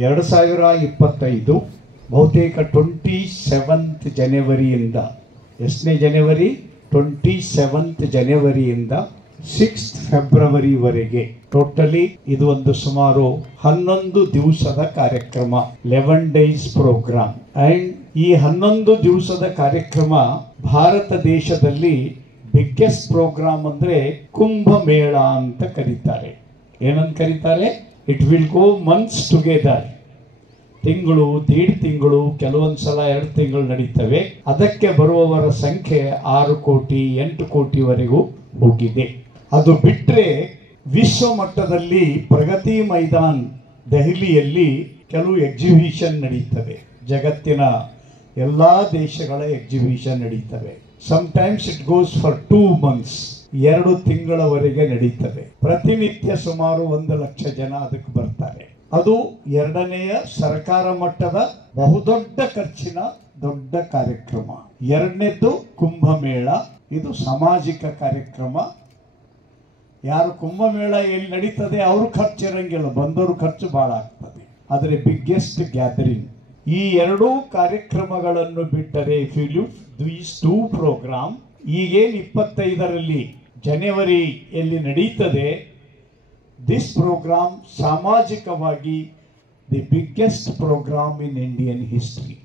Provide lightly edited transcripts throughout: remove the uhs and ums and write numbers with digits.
2025 ಬಹುತೇಕ 27th ಜನವರಿಯಿಂದ ಎಷ್ಟನೇ ಜನವರಿ 27th ಜನವರಿಯಿಂದ 6th ಫೆಬ್ರವರಿವರೆಗೆ ಟೋಟಲಿ ಇದು ಒಂದು ಸುಮಾರು 11 ದಿವಸದ ಕಾರ್ಯಕ್ರಮ, 11 ಡೇಸ್ ಪ್ರೋಗ್ರಾಮ್. ಅಂಡ್ ಈ 11 ದಿವಸದ ಕಾರ್ಯಕ್ರಮ ಭಾರತ ದೇಶದಲ್ಲಿ ಬಿಗ್ಗೆಸ್ಟ್ ಪ್ರೋಗ್ರಾಮ್ ಅಂದ್ರೆ ಕುಂಭಮೇಳ ಅಂತ ಕರೀತಾರೆ. ಏನಂತ ಕರೀತಾರೆ? It will go months together. ತಿಂಗಳು, 1.5 ತಿಂಗಳು, ಕೆಲವೊಂದ್ಸಲ 2 ತಿಂಗಳು ನಡೀತವೆ. ಅದಕ್ಕೆ ಬರುವವರ ಸಂಖ್ಯೆ 6 ಕೋಟಿ 8 ಕೋಟಿವರೆಗೂ ಹೋಗಿದೆ. ಅದು ಬಿಟ್ಟರೆ ವಿಶ್ವ ಮಟ್ಟದಲ್ಲಿ ಪ್ರಗತಿ ಮೈದಾನ್ ದೆಹಲಿಯಲ್ಲಿ ಕೆಲವು ಎಕ್ಸಿಬಿಷನ್ ನಡೀತವೆ. ಜಗತ್ತಿನ ಎಲ್ಲ ದೇಶಗಳ ಎಕ್ಸಿಬಿಷನ್ ನಡೀತವೆ. Sometimes it goes for 2 months, 2 ತಿಂಗಳವರೆಗೆ ನಡೀತವೆ. ಪ್ರತಿನಿತ್ಯ ಸುಮಾರು 1 ಲಕ್ಷ ಜನ ಅದಕ್ಕೆ ಬರ್ತಾರೆ. ಅದು 2ನೆಯ ಸರ್ಕಾರ ಮಟ್ಟದ ಬಹುದೊಡ್ಡ ಖರ್ಚಿನ ದೊಡ್ಡ ಕಾರ್ಯಕ್ರಮ. 2ನೇದ್ದು ಕುಂಭಮೇಳ. ಇದು ಸಾಮಾಜಿಕ ಕಾರ್ಯಕ್ರಮ. ಯಾರು ಕುಂಭಮೇಳ ಎಲ್ಲಿ ನಡೀತದೆ ಅವರು ಖರ್ಚು ಇರಂಗಿಲ್ಲ, ಬಂದವರು ಖರ್ಚು ಬಹಳ ಆಗ್ತದೆ. ಆದರೆ ಬಿಗ್ಗೆಸ್ಟ್ ಗ್ಯಾದರಿಂಗ್. ಈ 2 ಕಾರ್ಯಕ್ರಮಗಳನ್ನು ಬಿಟ್ಟರೆ if you look these 2 program, ಈಗೇನು 25ರಲ್ಲಿ ಜನವರಿಯಲ್ಲಿ ನಡೀತದೆ, ದಿಸ್ ಪ್ರೋಗ್ರಾಮ್ ಸಾಮಾಜಿಕವಾಗಿ the biggest program in Indian history.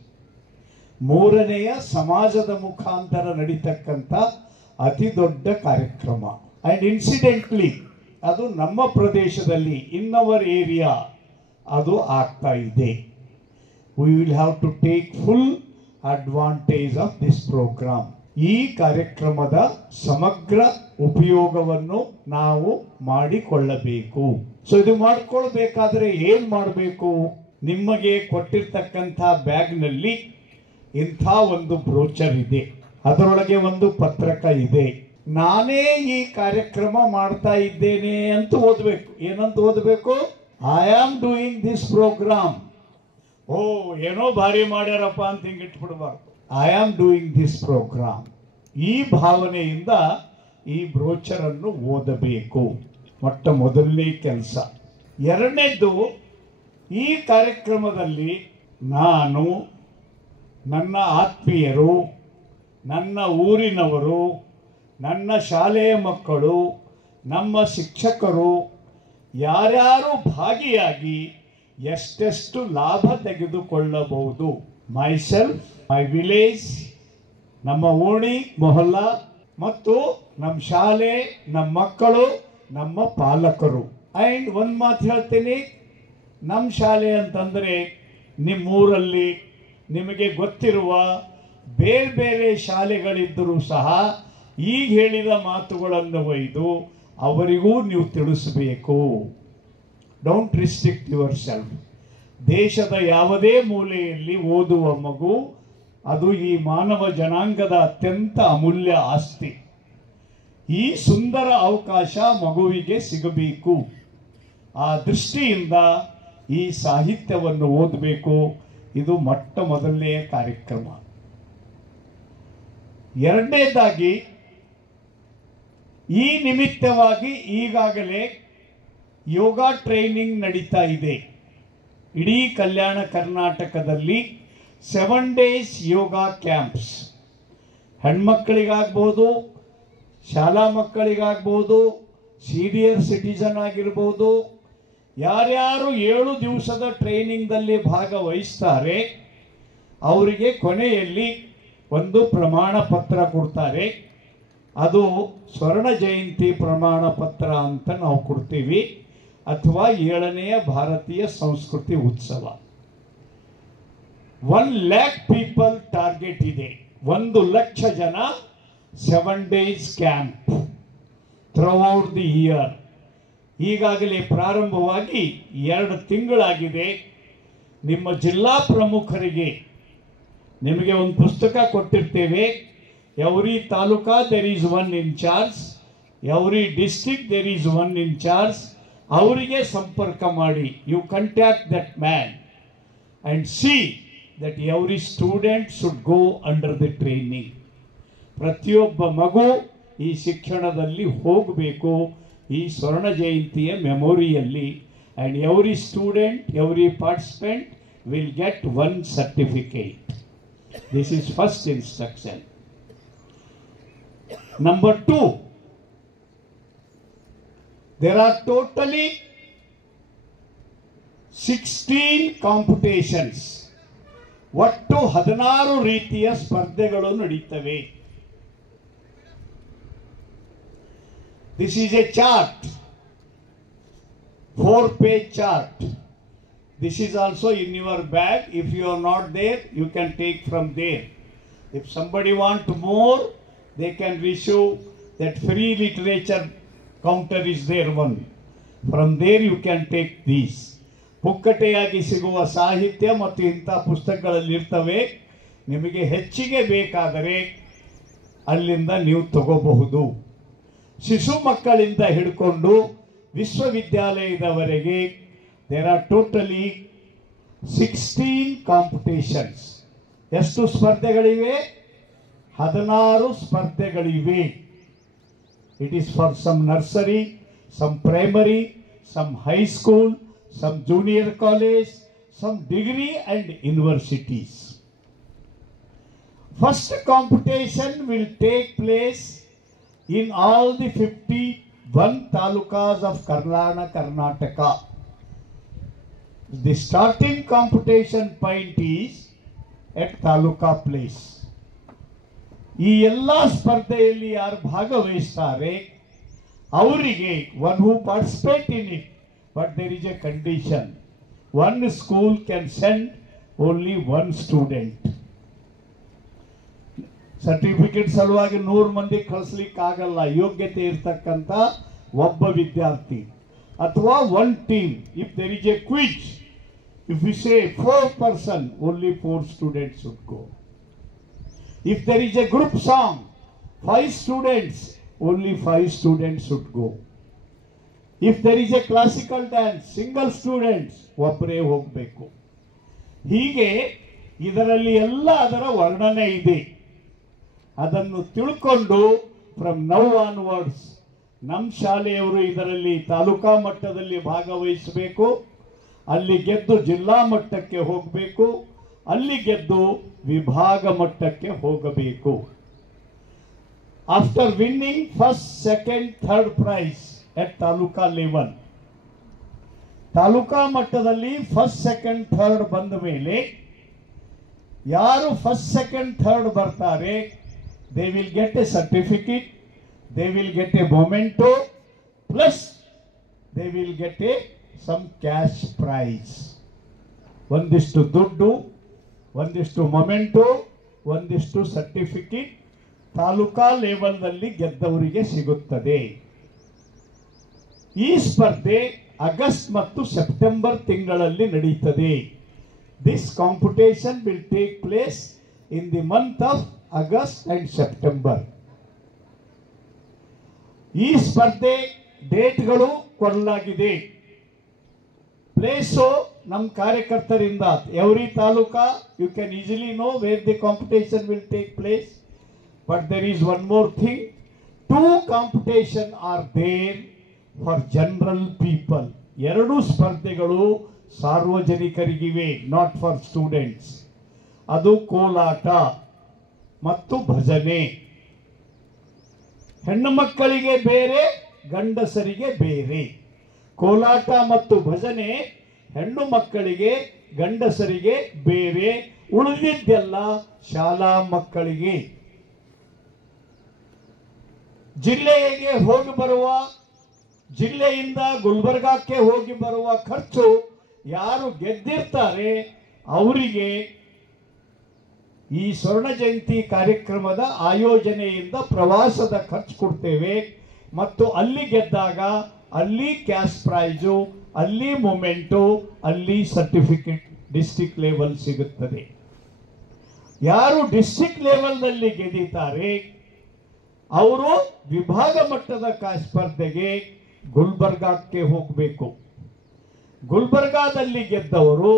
3ನೆಯ ಸಮಾಜದ ಮುಖಾಂತರ ನಡೀತಕ್ಕಂಥ ಅತಿ ದೊಡ್ಡ ಕಾರ್ಯಕ್ರಮ. ಅಂಡ್ ಇನ್ಸಿಡೆಂಟ್ಲಿ ಅದು ನಮ್ಮ ಪ್ರದೇಶದಲ್ಲಿ, ಇನ್ ಅವರ್ ಏರಿಯಾ ಅದು ಆಗ್ತಾ ಇದೆ. We will have to take full advantage of this program. ಈ ಕಾರ್ಯಕ್ರಮದ ಸಮಗ್ರ ಉಪಯೋಗವನ್ನು ನಾವು ಮಾಡಿಕೊಳ್ಳಬೇಕು. ಸೊ ಇದು ಮಾಡಿಕೊಳ್ಬೇಕಾದ್ರೆ ಏನ್ ಮಾಡಬೇಕು? ನಿಮಗೆ ಕೊಟ್ಟಿರ್ತಕ್ಕಂಥ ಬ್ಯಾಗ್ನಲ್ಲಿ ಇಂಥ ಒಂದು ಬ್ರೋಚರ್ ಇದೆ, ಅದರೊಳಗೆ ಒಂದು ಪತ್ರಕ ಇದೆ. ನಾನೇ ಈ ಕಾರ್ಯಕ್ರಮ ಮಾಡ್ತಾ ಇದ್ದೇನೆ ಅಂತ ಓದಬೇಕು. ಏನಂತ ಓದಬೇಕು? I am doing this program. ಓ ಏನೋ ಭಾರಿ ಮಾಡ್ಯಾರಪ್ಪ ಅಂತ ಹಿಂಗೆ ಇಟ್ಬಿಡ್ಬಾರ್ದು. I am doing this program. ಈ ಭಾವನೆಯಿಂದ ಈ ಬ್ರೋಚರ್ ಅನ್ನು ಓದಬೇಕು. ಮೊದಲನೇ ಕೆಲಸ. 2ನೇದ್ದು, ಈ ಕಾರ್ಯಕ್ರಮದಲ್ಲಿ ನಾನು, ನನ್ನ ಆತ್ಮೀಯರು, ನನ್ನ ಊರಿನವರು, ನನ್ನ ಶಾಲೆಯ ಮಕ್ಕಳು, ನಮ್ಮ ಶಿಕ್ಷಕರು ಯಾರ್ಯಾರು ಭಾಗಿಯಾಗಿ ಎಷ್ಟೆಷ್ಟು ಲಾಭ ತೆಗೆದುಕೊಳ್ಳಬಹುದು. ಮೈಸೆಲ್ಫ್, ಮೈ ವಿಲೇಜ್, ನಮ್ಮ ಓಣಿ ಮೊಹಲ್ಲಾ ಮತ್ತು ನಮ್ಮ ಶಾಲೆ, ನಮ್ಮ ಮಕ್ಕಳು, ನಮ್ಮ ಪಾಲಕರು. ಆ್ಯಂಡ್ ಒಂದು ಮಾತು ಹೇಳ್ತೀನಿ, ನಮ್ಮ ಶಾಲೆ ಅಂತಂದರೆ ನಿಮ್ಮೂರಲ್ಲಿ ನಿಮಗೆ ಗೊತ್ತಿರುವ ಬೇರೆ ಬೇರೆ ಶಾಲೆಗಳಿದ್ದರೂ ಸಹ ಈಗ ಹೇಳಿದ ಮಾತುಗಳನ್ನು ಒಯ್ದು ಅವರಿಗೂ ನೀವು ತಿಳಿಸಬೇಕು. Don't restrict your self. ದೇಶದ ಯಾವುದೇ ಮೂಲೆಯಲ್ಲಿ ಓದುವ ಮಗು ಅದು ಈ ಮಾನವ ಜನಾಂಗದ ಅತ್ಯಂತ ಅಮೂಲ್ಯ ಆಸ್ತಿ. ಈ ಸುಂದರ ಅವಕಾಶ ಮಗುವಿಗೆ ಸಿಗಬೇಕು. ಆ ದೃಷ್ಟಿಯಿಂದ ಈ ಸಾಹಿತ್ಯವನ್ನು ಓದಬೇಕು. ಇದು ಮೊದಲನೆಯ ಕಾರ್ಯಕ್ರಮ. 2ನೇದಾಗಿ, ಈ ನಿಮಿತ್ತವಾಗಿ ಈಗಾಗಲೇ ಯೋಗ ಟ್ರೈನಿಂಗ್ ನಡೀತಾ ಇದೆ. ಇಡೀ ಕಲ್ಯಾಣ ಕರ್ನಾಟಕದಲ್ಲಿ 7 days ಯೋಗ ಕ್ಯಾಂಪ್ಸ್. ಹೆಣ್ಮಕ್ಕಳಿಗಾಗ್ಬೋದು, ಶಾಲಾ ಮಕ್ಕಳಿಗಾಗ್ಬೋದು, ಸೀನಿಯರ್ ಸಿಟಿಸನ್ ಆಗಿರ್ಬೋದು, ಯಾರ್ಯಾರು 7 ದಿವಸದ ಟ್ರೈನಿಂಗ್ದಲ್ಲಿ ಭಾಗವಹಿಸ್ತಾರೆ ಅವರಿಗೆ ಕೊನೆಯಲ್ಲಿ ಒಂದು ಪ್ರಮಾಣ ಪತ್ರ ಕೊಡ್ತಾರೆ. ಅದು ಸ್ವರ್ಣ ಜಯಂತಿ ಪ್ರಮಾಣ ಪತ್ರ ಅಂತ ನಾವು ಕೊಡ್ತೀವಿ, ಅಥವಾ 7ನೆಯ ಭಾರತೀಯ ಸಂಸ್ಕೃತಿ ಉತ್ಸವ. 1 lakh people ಟಾರ್ಗೆಟ್ ಇದೆ. 1 ಲಕ್ಷ ಜನ 7 days camp throughout the year. ಈಗಾಗಲೇ ಪ್ರಾರಂಭವಾಗಿ 2 ತಿಂಗಳಾಗಿದೆ. ನಿಮ್ಮ ಜಿಲ್ಲಾ ಪ್ರಮುಖರಿಗೆ ನಿಮಗೆ ಒಂದು ಪುಸ್ತಕ ಕೊಟ್ಟಿರ್ತೇವೆ. Every taluka there is 1 in charge, every district there is 1 in charge. ಅವರಿಗೆ ಸಂಪರ್ಕ ಮಾಡಿ. You contact that man and see that every student should go under the training. ಪ್ರತಿಯೊಬ್ಬ ಮಗು ಈ ಶಿಕ್ಷಣದಲ್ಲಿ ಹೋಗಬೇಕು. ಈ ಸ್ವರ್ಣ ಜಯಂತಿಯ ಮೆಮೊರಿಯಲ್ಲಿ and every student, every participant will get one certificate. This is first instruction. Number 2, there are totally 16 competitions. ಒಟ್ಟು 16 ರೀತಿಯ ಸ್ಪರ್ಧೆಗಳು ನಡೆಯುತ್ತವೆ. This is a chart, 4-page chart. This is also in your bag. If you are not there, you can take from there. If somebody want more, they can issue that free literature counter is there one. From there you can take these. ಪುಕ್ಕಟೆಯಾಗಿ ಸಿಗುವ ಸಾಹಿತ್ಯ ಮತ್ತು ಇಂಥ ಪುಸ್ತಕಗಳಲ್ಲಿ ಇರ್ತವೆ. ನಿಮಗೆ ಹೆಚ್ಚಿಗೆ ಬೇಕಾದರೆ ಅಲ್ಲಿಂದ ನೀವು ತಗೋಬಹುದು. ಶಿಶು ಮಕ್ಕಳಿಂದ ಹಿಡ್ಕೊಂಡು ವಿಶ್ವವಿದ್ಯಾಲಯದವರೆಗೆ there are totally 16 competitions. ಎಷ್ಟು ಸ್ಪರ್ಧೆಗಳಿವೆ? 16 ಸ್ಪರ್ಧೆಗಳಿವೆ. It is for some nursery, some primary, some high school, some junior college, some degree and universities. First competition will take place in all the 51 talukas of Karnataka. The starting competition point is at taluka place. ಈ ಎಲ್ಲ ಸ್ಪರ್ಧೆಯಲ್ಲಿ ಯಾರು ಭಾಗವಹಿಸ್ತಾರೆ ಅವರಿಗೆ one who participate in it, but there is a condition. One school can send only one student. Certificate ಸಲುವಾಗಿ 100 ಮಂದಿ ಕಳಿಸ್ಲಿಕ್ಕೆ ಆಗಲ್ಲ. ಯೋಗ್ಯತೆ ಇರತಕ್ಕಂತ ಒಬ್ಬ ವಿದ್ಯಾರ್ಥಿ ಅಥವಾ one team. If there is a quiz, if we say 4 person, only 4 students should go. If there is a group song, 5 students, only 5 students should go. If there is a classical dance, single students, ಒಬ್ಬರೇ ಹೋಗಬೇಕು. ಹೀಗೆ ಇದರಲ್ಲಿ ಎಲ್ಲ ಅದರ ವರ್ಣನೆ ಇದೆ. ಅದನ್ನು ತಿಳ್ಕೊಂಡು ಫ್ರಮ್ ನೌ ಆನ್ವರ್ಡ್ಸ್ ನಮ್ಮ ಶಾಲೆಯವರು ಇದರಲ್ಲಿ ತಾಲೂಕಾ ಮಟ್ಟದಲ್ಲಿ ಭಾಗವಹಿಸಬೇಕು. ಅಲ್ಲಿ ಗೆದ್ದು ಜಿಲ್ಲಾ ಮಟ್ಟಕ್ಕೆ ಹೋಗಬೇಕು. ಅಲ್ಲಿ ಗೆದ್ದು ವಿಭಾಗ ಮಟ್ಟಕ್ಕೆ ಹೋಗಬೇಕು. After winning first, second, third prize at taluka level, taluka ಮಟ್ಟದಲ್ಲಿ ಫಸ್ಟ್, ಸೆಕೆಂಡ್, ಥರ್ಡ್ ಬಂದ ಮೇಲೆ ಯಾರು ಫಸ್ಟ್, ಸೆಕೆಂಡ್, ಥರ್ಡ್ ಬರ್ತಾರೆ, they will get a certificate, they will get a memento, plus they will get some cash prize. ಒಂದಿಷ್ಟು ದುಡ್ಡು, ಒಂದಿಷ್ಟು ಮೊಮೆಂಟೋ, ಒಂದಿಷ್ಟು certificate taluka ಲೆವೆಲ್ನಲ್ಲಿ ಗೆದ್ದವರಿಗೆ ಸಿಗುತ್ತದೆ. ಈ ಸ್ಪರ್ಧೆ ಆಗಸ್ಟ್ ಮತ್ತು ಸೆಪ್ಟೆಂಬರ್ ತಿಂಗಳಲ್ಲಿ ನಡೆಯುತ್ತದೆ. This competition will take place in the month of August and September. ಈ ಸ್ಪರ್ಧೆ ಡೇಟ್ಗಳು ಕೊಡಲಾಗಿದೆ. ಪ್ಲೇಸು ನಮ್ಮ ಕಾರ್ಯಕರ್ತರಿಂದ every taluka you can easily know where the competition will take place. But there is one more thing, 2 competition are there for general people. 2 ಸ್ಪರ್ಧೆಗಳು ಸಾರ್ವಜನಿಕರಿಗಿವೆ, not for students. ಅದು ಕೋಲಾಟ ಮತ್ತು ಭಜನೆ. ಹೆಣ್ಣು ಮಕ್ಕಳಿಗೆ ಬೇರೆ, ಗಂಡಸರಿಗೆ ಬೇರೆ. ಕೋಲಾಟ ಮತ್ತು ಭಜನೆ ಹೆಣ್ಣು ಮಕ್ಕಳಿಗೆ, ಗಂಡಸರಿಗೆ ಬೇರೆ. ಉಳಿದಿದ್ದೆಲ್ಲ ಶಾಲಾ ಮಕ್ಕಳಿಗೆ. ಜಿಲ್ಲೆಗೆ ಹೋಗಿ ಬರುವ, ಜಿಲ್ಲೆಯಿಂದ ಗುಲ್ಬರ್ಗಾಕ್ಕೆ ಹೋಗಿ ಬರುವ ಖರ್ಚು ಯಾರು ಗೆದ್ದಿರ್ತಾರೆ ಅವರಿಗೆ ಈ ಸ್ವರ್ಣ ಜಯಂತಿ ಕಾರ್ಯಕ್ರಮದ ಆಯೋಜನೆಯಿಂದ ಪ್ರವಾಸದ ಖರ್ಚು ಕೊಡ್ತೇವೆ. ಮತ್ತು ಅಲ್ಲಿ ಗೆದ್ದಾಗ ಅಲ್ಲಿ ಕ್ಯಾಶ್ ಪ್ರೈಜು, ಅಲ್ಲಿ ಮೊಮೆಂಟೋ, ಅಲ್ಲಿ ಸರ್ಟಿಫಿಕೇಟ್ ಡಿಸ್ಟ್ರಿಕ್ಟ್ ಲೆವೆಲ್ ಸಿಗುತ್ತದೆ. ಯಾರು ಡಿಸ್ಟ್ರಿಕ್ಟ್ ಲೆವೆಲ್ನಲ್ಲಿ ಗೆದ್ದಿದ್ದಾರೆ ಅವರು ವಿಭಾಗ ಮಟ್ಟದ ಸ್ಪರ್ಧೆಗೆ ಗುಲ್ಬರ್ಗಾಕ್ಕೆ ಹೋಗಬೇಕು. ಗುಲ್ಬರ್ಗಾದಲ್ಲಿ ಗೆದ್ದವರು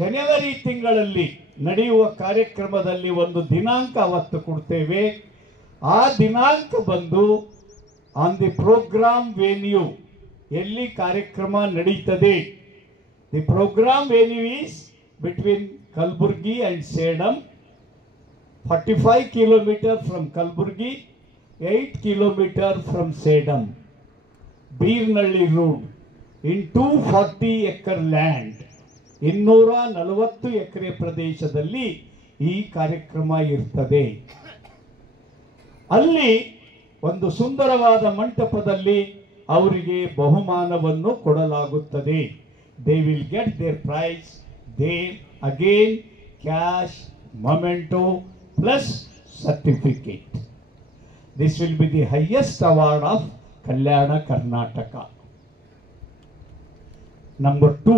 ಜನವರಿ ತಿಂಗಳಲ್ಲಿ ನಡೆಯುವ ಕಾರ್ಯಕ್ರಮದಲ್ಲಿ ಒಂದು ದಿನಾಂಕ ಅವತ್ತು ಕೊಡ್ತೇವೆ. ಆ ದಿನಾಂಕ ಬಂದು ಆನ್ ದಿ ಪ್ರೋಗ್ರಾಮ್ ವೆನ್ಯೂ ಎಲ್ಲಿ ಕಾರ್ಯಕ್ರಮ ನಡೀತದೆ. The program venue is between Kalaburagi and Sedam, 45 kilometers from Kalburgi, 8 kilometers from Sedam, Beernalli Road, in 240-acre land. 240 ಎಕರೆ ಪ್ರದೇಶದಲ್ಲಿ ಈ ಕಾರ್ಯಕ್ರಮ ಇರ್ತದೆ. ಅಲ್ಲಿ ಒಂದು ಸುಂದರವಾದ ಮಂಟಪದಲ್ಲಿ ಅವರಿಗೆ ಬಹುಮಾನವನ್ನು ಕೊಡಲಾಗುತ್ತದೆ. They will get their prize, there again cash, memento plus certificate. This will be the highest award of Kalyana Karnataka. Number 2,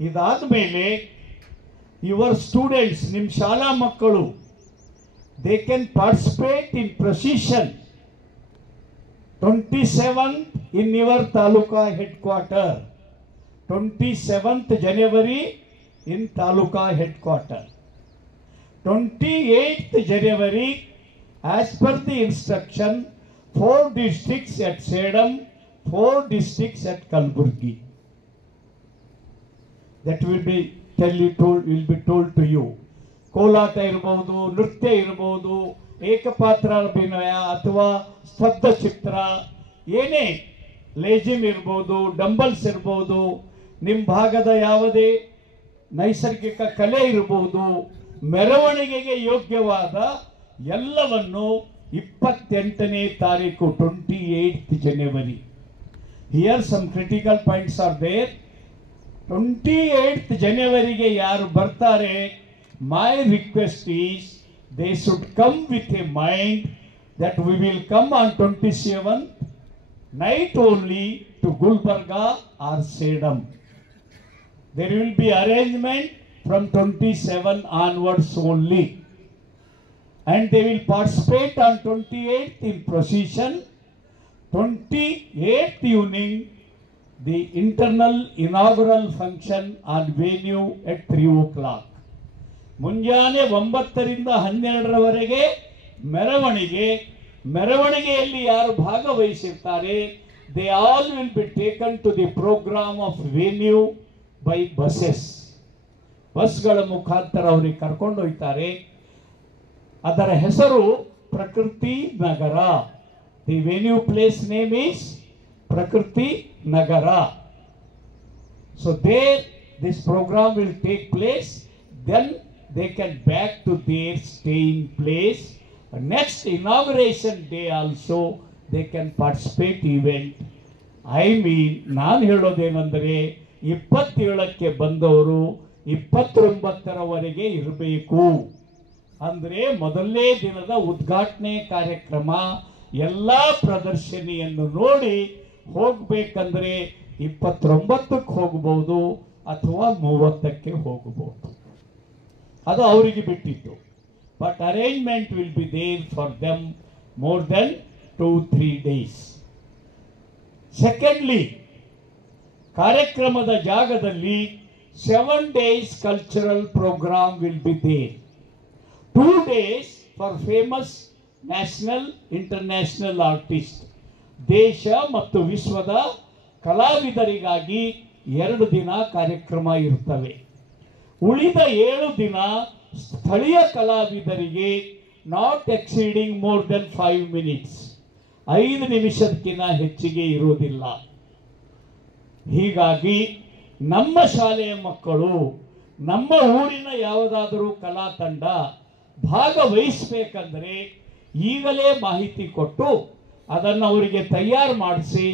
ಇದಾದ ಮೇಲೆ ಯುವರ್ ಸ್ಟೂಡೆಂಟ್ಸ್, ನಿಮ್ಮ ಶಾಲಾ ಮಕ್ಕಳು, they can participate in procession 27th in your taluka headquarter, 27th January in taluka headquarter, 28th January as per the instruction, 4 districts at Sedam, 4 districts at Kalburgi. That will be told to you. ಕೋಲಾಟ ಇರಬಹುದು, ನೃತ್ಯ ಇರಬಹುದು, ಏಕಪಾತ್ರ ಅಭಿನಯ ಅಥವಾ ಸ್ತಬ್ಧ ಚಿತ್ರ, ಏನೇ ಲೇಜಿಮ್ ಇರಬಹುದು, dumbbells ಇರಬಹುದು, ನಿಮ್ಮ ಭಾಗದ ಯಾವುದೇ ನೈಸರ್ಗಿಕ ಕಲೆ ಇರಬಹುದು, ಮೆರವಣಿಗೆಗೆ ಯೋಗ್ಯವಾದ ಎಲ್ಲವನ್ನು 28ನೇ ತಾರೀಕು 28th January. Here some critical points are there. 28th January ಯಾರು ಬರ್ತಾರೆ, my request is they should come with a mind that we will come on 27th night only to Gulbarga or Sedam. There will be arrangement from 27 onwards only, and they will participate on 28th in procession. 28th evening the internal inaugural function on venue at 3 o'clock. ಮುಂಜಾನೆ 9ರಿಂದ 12ರವರೆಗೆ ಮೆರವಣಿಗೆಯಲ್ಲಿ ಯಾರು ಭಾಗವಹಿಸಿರ್ತಾರೆ, they all will be taken to the program of venue by buses. ಬಸ್ಗಳ ಮುಖಾಂತರ ಅವರಿಗೆ ಕರ್ಕೊಂಡು ಹೋಗ್ತಾರೆ. ಅದರ ಹೆಸರು Prakriti Nagar. The venue place name is Prakriti Nagar. So there this program will take place. Then they can back to their staying place. Next inauguration day also they can participate event. I mean, ನಾನು ಹೇಳೋದೇನೆಂದರೆ 27ಕ್ಕೆ ಬಂದವರು 29ರವರೆಗೆ ಇರಬೇಕು. ಅಂದರೆ ಮೊದಲನೇ ದಿನದ ಉದ್ಘಾಟನೆ ಕಾರ್ಯಕ್ರಮ, ಎಲ್ಲ ಪ್ರದರ್ಶನಿಯನ್ನು ನೋಡಿ ಹೋಗಬೇಕಂದ್ರೆ 29ಕ್ಕೆ ಹೋಗಬಹುದು ಅಥವಾ 30ಕ್ಕೆ ಹೋಗಬಹುದು. ಅದು ಅವರಿಗೆ ಬಿಟ್ಟಿತ್ತು. But arrangement will be there for them more than 2-3 days. Secondly, ಕಾರ್ಯಕ್ರಮದ ಜಾಗದಲ್ಲಿ 7 days cultural program will be there. 2 days for famous national international artist. ದೇಶ ಮತ್ತು ವಿಶ್ವದ ಕಲಾವಿದರಿಗಾಗಿ 2 ದಿನ ಕಾರ್ಯಕ್ರಮ ಇರ್ತವೆ. ಉಳಿದ 7 ದಿನ ಸ್ಥಳೀಯ ಕಲಾವಿದರಿಗೆ not exceeding more than 5 minutes, 5 ನಿಮಿಷಕ್ಕಿಂತ ಹೆಚ್ಚಿಗೆ ಇರುವುದಿಲ್ಲ. ಹೀಗಾಗಿ ನಮ್ಮ ಶಾಲೆಯ ಮಕ್ಕಳು, ನಮ್ಮ ಊರಿನ ಯಾವುದಾದರೂ ಕಲಾ ತಂಡ ಭಾಗವಹಿಸಬೇಕಂದ್ರೆ ಈಗಲೇ ಮಾಹಿತಿ ಕೊಟ್ಟು ಅದನ್ನು ಅವರಿಗೆ ತಯಾರು ಮಾಡಿಸಿ.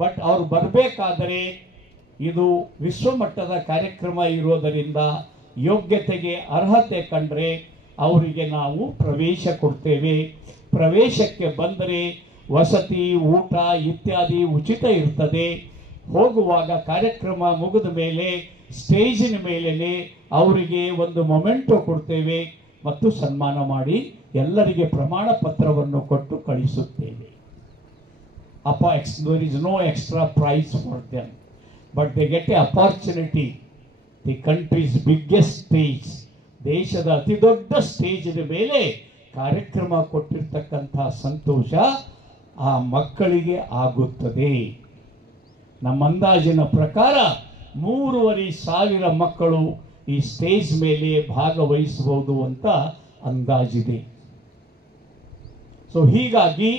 ಬಟ್ ಅವ್ರು ಬರಬೇಕಾದರೆ ಇದು ವಿಶ್ವಮಟ್ಟದ ಕಾರ್ಯಕ್ರಮ ಇರೋದರಿಂದ ಯೋಗ್ಯತೆಗೆ ಅರ್ಹತೆ ಕಂಡ್ರೆ ಅವರಿಗೆ ನಾವು ಪ್ರವೇಶ ಕೊಡ್ತೇವೆ. ಪ್ರವೇಶಕ್ಕೆ ಬಂದರೆ ವಸತಿ, ಊಟ ಇತ್ಯಾದಿ ಉಚಿತ ಇರ್ತದೆ. ಹೋಗುವಾಗ ಕಾರ್ಯಕ್ರಮ ಮುಗಿದ ಮೇಲೆ ಸ್ಟೇಜಿನ ಮೇಲೆ ಅವರಿಗೆ ಒಂದು ಮೊಮೆಂಟೋ ಕೊಡ್ತೇವೆ ಮತ್ತು ಸನ್ಮಾನ ಮಾಡಿ ಎಲ್ಲರಿಗೆ ಪ್ರಮಾಣ ಪತ್ರವನ್ನು ಕೊಟ್ಟು ಕಳಿಸುತ್ತೇವೆ. there is no extra prize for them, but they get an opportunity. The country's biggest stage, ದೇಶದ ಅತಿ ದೊಡ್ಡ ಸ್ಟೇಜಿನ ಮೇಲೆ ಕಾರ್ಯಕ್ರಮ ಕೊಟ್ಟಿರ್ತಕ್ಕಂಥ ಸಂತೋಷ ಆ ಮಕ್ಕಳಿಗೆ ಆಗುತ್ತದೆ. ನಮ್ಮ ಅಂದಾಜಿನ ಪ್ರಕಾರ 3,500 ಮಕ್ಕಳು ಈ ಸ್ಟೇಜ್ ಮೇಲೆ ಭಾಗವಹಿಸಬಹುದು ಅಂತ ಅಂದಾಜಿದೆ. ಸೊ ಹೀಗಾಗಿ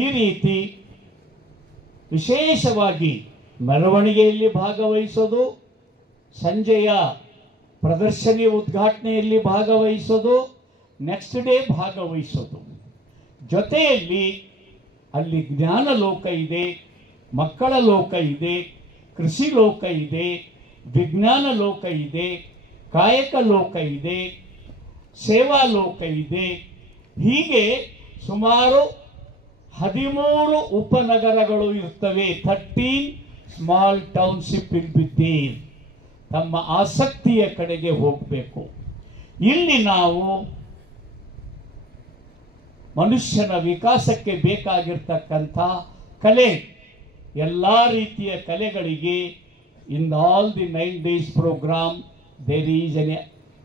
ಈ ರೀತಿ ವಿಶೇಷವಾಗಿ ಮೆರವಣಿಗೆಯಲ್ಲಿ ಭಾಗವಹಿಸೋದು, ಸಂಜೆಯ ಪ್ರದರ್ಶನಿ ಉದ್ಘಾಟನೆಯಲ್ಲಿ ಭಾಗವಹಿಸೋದು, ನೆಕ್ಸ್ಟ್ ಡೇ ಭಾಗವಹಿಸೋದು, ಜೊತೆಯಲ್ಲಿ ಅಲ್ಲಿ ಜ್ಞಾನ ಲೋಕ ಇದೆ, ಮಕ್ಕಳ ಲೋಕ ಇದೆ, ಕೃಷಿ ಲೋಕ ಇದೆ, ವಿಜ್ಞಾನ ಲೋಕ ಇದೆ, ಕಾಯಕ ಲೋಕ ಇದೆ, ಸೇವಾ ಲೋಕ ಇದೆ. ಹೀಗೆ ಸುಮಾರು 13 ಉಪನಗರಗಳು ಇರ್ತವೆ. 13 small township will be there. ತಮ್ಮ ಆಸಕ್ತಿಯ ಕಡೆಗೆ ಹೋಗಬೇಕು. ಇಲ್ಲಿ ನಾವು ಮನುಷ್ಯನ ವಿಕಾಸಕ್ಕೆ ಬೇಕಾಗಿರ್ತಕ್ಕಂಥ ಕಲೆ, ಎಲ್ಲ ರೀತಿಯ ಕಲೆಗಳಿಗೆ in all the 9 days program there is an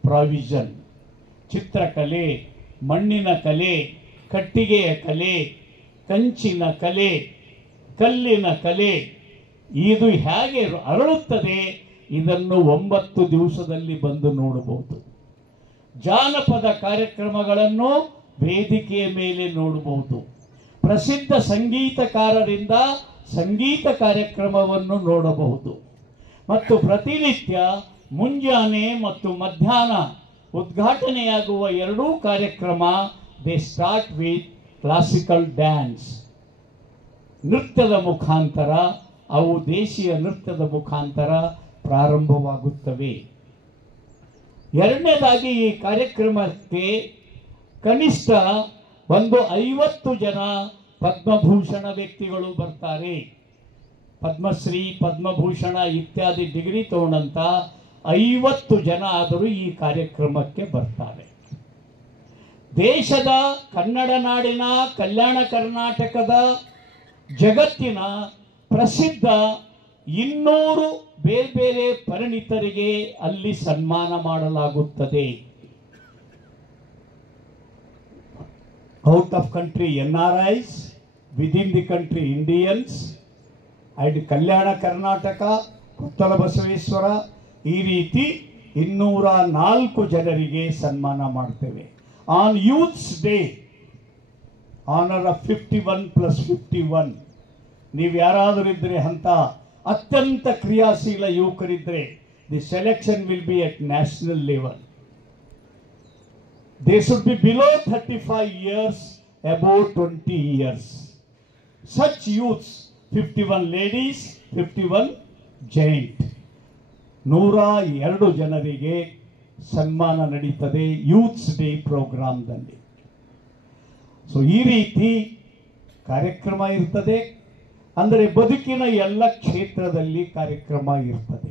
provision. ಚಿತ್ರಕಲೆ, ಮಣ್ಣಿನ ಕಲೆ, ಕಟ್ಟಿಗೆಯ ಕಲೆ, ಕಂಚಿನ ಕಲೆ, ಕಲ್ಲಿನ ಕಲೆ, ಇದು ಹೇಗೆ ಅರಳುತ್ತದೆ ಇದನ್ನು 9 ದಿವಸದಲ್ಲಿ ಬಂದು ನೋಡಬಹುದು. ಜಾನಪದ ಕಾರ್ಯಕ್ರಮಗಳನ್ನು ವೇದಿಕೆಯ ಮೇಲೆ ನೋಡಬಹುದು. ಪ್ರಸಿದ್ಧ ಸಂಗೀತಕಾರರಿಂದ ಸಂಗೀತ ಕಾರ್ಯಕ್ರಮವನ್ನು ನೋಡಬಹುದು. ಮತ್ತು ಪ್ರತಿನಿತ್ಯ ಮುಂಜಾನೆ ಮತ್ತು ಮಧ್ಯಾಹ್ನ ಉದ್ಘಾಟನೆಯಾಗುವ 2 ಕಾರ್ಯಕ್ರಮ they start with classical dance. ನೃತ್ಯದ ಮುಖಾಂತರ, ಅವು ದೇಶೀಯ ನೃತ್ಯದ ಮುಖಾಂತರ ಪ್ರಾರಂಭವಾಗುತ್ತವೆ. ಎರಡನೇದಾಗಿ ಈ ಕಾರ್ಯಕ್ರಮಕ್ಕೆ ಕನಿಷ್ಠ 50 ಜನ ಪದ್ಮಭೂಷಣ ವ್ಯಕ್ತಿಗಳು ಬರ್ತಾರೆ. ಪದ್ಮಶ್ರೀ, ಪದ್ಮಭೂಷಣ ಇತ್ಯಾದಿ ಡಿಗ್ರಿ ತಗೊಂಡಂತ 50 ಜನ ಆದರೂ ಈ ಕಾರ್ಯಕ್ರಮಕ್ಕೆ ಬರ್ತಾರೆ. ದೇಶದ, ಕನ್ನಡ ನಾಡಿನ, ಕಲ್ಯಾಣ ಕರ್ನಾಟಕದ, ಜಗತ್ತಿನ ಪ್ರಸಿದ್ಧ 200 ಬೇರೆ ಬೇರೆ ಪರಿಣಿತರಿಗೆ ಅಲ್ಲಿ ಸನ್ಮಾನ ಮಾಡಲಾಗುತ್ತದೆ. Out of country NRIs, within the country Indians, and Kalyana Karnataka, Kottala Basaveshwara, ಈ ರೀತಿ 204 ಜನರಿಗೆ ಸನ್ಮಾನ ಮಾಡ್ತೇವೆ. On youths day, honour of 51+51, ನೀವು ಯಾರಾದರೂ ಇದ್ರೆ ಅಂತ ಅತ್ಯಂತ ಕ್ರಿಯಾಶೀಲ ಯುವಕರಿದ್ರೆ, the selection will be at national level. They should be below 35 years, above 20 years. Such youths, 51 ladies, 51 giant. 102 ಜನರಿಗೆ ಸನ್ಮಾನ ನಡೀತದೆ ಯೂತ್ಸ್ ಡೇ ಪ್ರೋಗ್ರಾಮ್ದಲ್ಲಿ. ಸೊ ಈ ರೀತಿ ಕಾರ್ಯಕ್ರಮ ಇರ್ತದೆ. ಅಂದರೆ ಬದುಕಿನ ಎಲ್ಲ ಕ್ಷೇತ್ರದಲ್ಲಿ ಕಾರ್ಯಕ್ರಮ ಇರ್ತದೆ.